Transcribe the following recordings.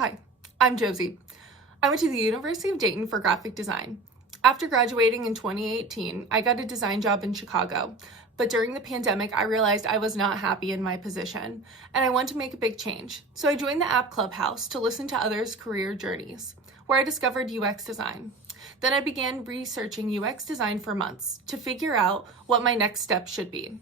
Hi, I'm Josie. I went to the University of Dayton for graphic design. After graduating in 2018, I got a design job in Chicago, but during the pandemic, I realized I was not happy in my position, and I wanted to make a big change. So I joined the app Clubhouse to listen to others' career journeys, where I discovered UX design. Then I began researching UX design for months to figure out what my next step should be.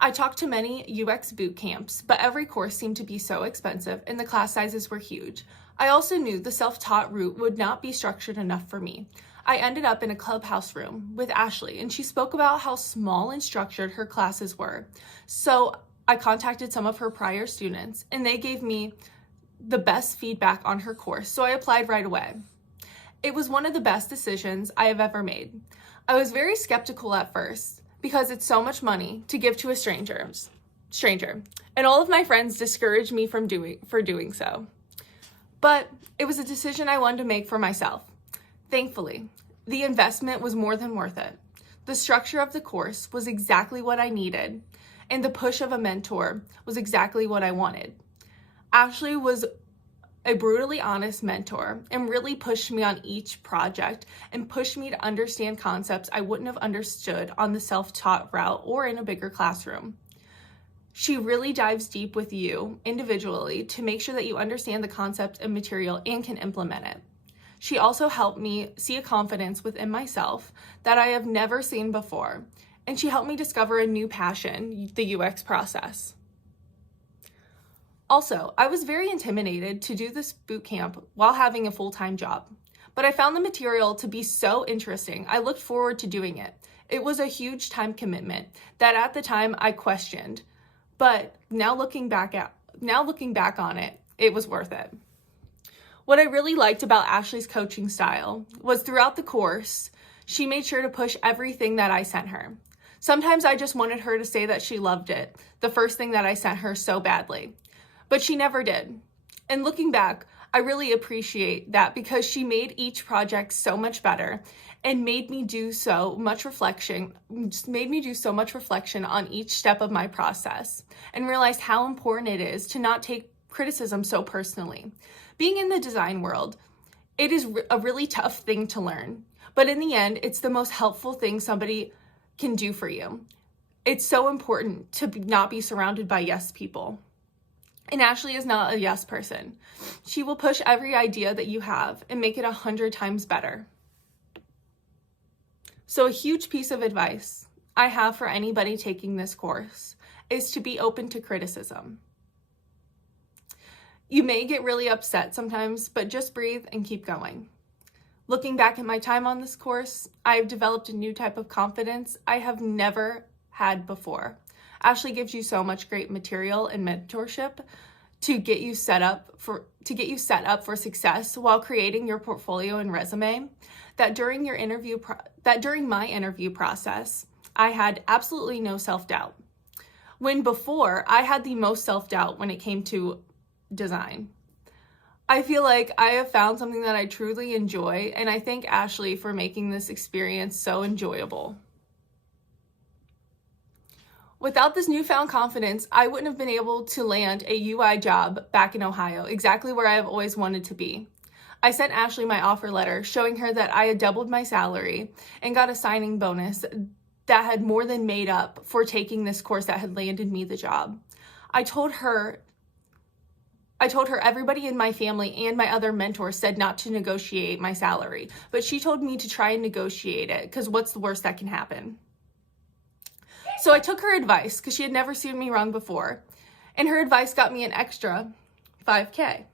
I talked to many UX boot camps, but every course seemed to be so expensive and the class sizes were huge. I also knew the self-taught route would not be structured enough for me. I ended up in a Clubhouse room with Ashley, and she spoke about how small and structured her classes were. So I contacted some of her prior students, and they gave me the best feedback on her course, so I applied right away. It was one of the best decisions I have ever made. I was very skeptical at first, because it's so much money to give to a stranger, and all of my friends discouraged me from doing so. But it was a decision I wanted to make for myself. Thankfully, the investment was more than worth it. The structure of the course was exactly what I needed, and the push of a mentor was exactly what I wanted. Ashley was a brutally honest mentor and really pushed me on each project and pushed me to understand concepts I wouldn't have understood on the self-taught route or in a bigger classroom. She really dives deep with you individually to make sure that you understand the concept and material and can implement it. She also helped me see a confidence within myself that I have never seen before, and she helped me discover a new passion, the UX process. Also, I was very intimidated to do this boot camp while having a full-time job, but I found the material to be so interesting. I looked forward to doing it. It was a huge time commitment that at the time I questioned, but now looking back on it, it was worth it. What I really liked about Ashley's coaching style was throughout the course, she made sure to push everything that I sent her. Sometimes I just wanted her to say that she loved it, the first thing that I sent her so badly. But she never did. And looking back, I really appreciate that because she made each project so much better and made me do so much reflection on each step of my process and realized how important it is to not take criticism so personally. Being in the design world, it is a really tough thing to learn, but in the end, it's the most helpful thing somebody can do for you. It's so important to not be surrounded by yes people. And Ashley is not a yes person. She will push every idea that you have and make it 100 times better. So a huge piece of advice I have for anybody taking this course is to be open to criticism. You may get really upset sometimes, but just breathe and keep going. Looking back at my time on this course, I've developed a new type of confidence I have never had before. Ashley gives you so much great material and mentorship to get you set up for success while creating your portfolio and resume. That during my interview process, I had absolutely no self-doubt. When before, I had the most self-doubt when it came to design. I feel like I have found something that I truly enjoy, and I thank Ashley for making this experience so enjoyable. Without this newfound confidence, I wouldn't have been able to land a UI job back in Ohio, exactly where I have always wanted to be. I sent Ashley my offer letter showing her that I had doubled my salary and got a signing bonus that had more than made up for taking this course that had landed me the job. I told her everybody in my family and my other mentors said not to negotiate my salary, but she told me to try and negotiate it because what's the worst that can happen? So I took her advice because she had never seen me wrong before, and her advice got me an extra $5,000.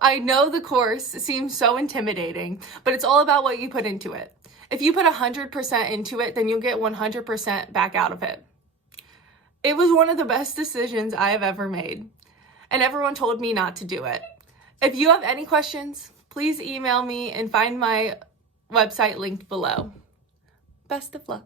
I know the course seems so intimidating, but it's all about what you put into it. If you put 100% into it, then you'll get 100% back out of it. It was one of the best decisions I have ever made, and everyone told me not to do it. If you have any questions, please email me and find my website linked below. Best of luck.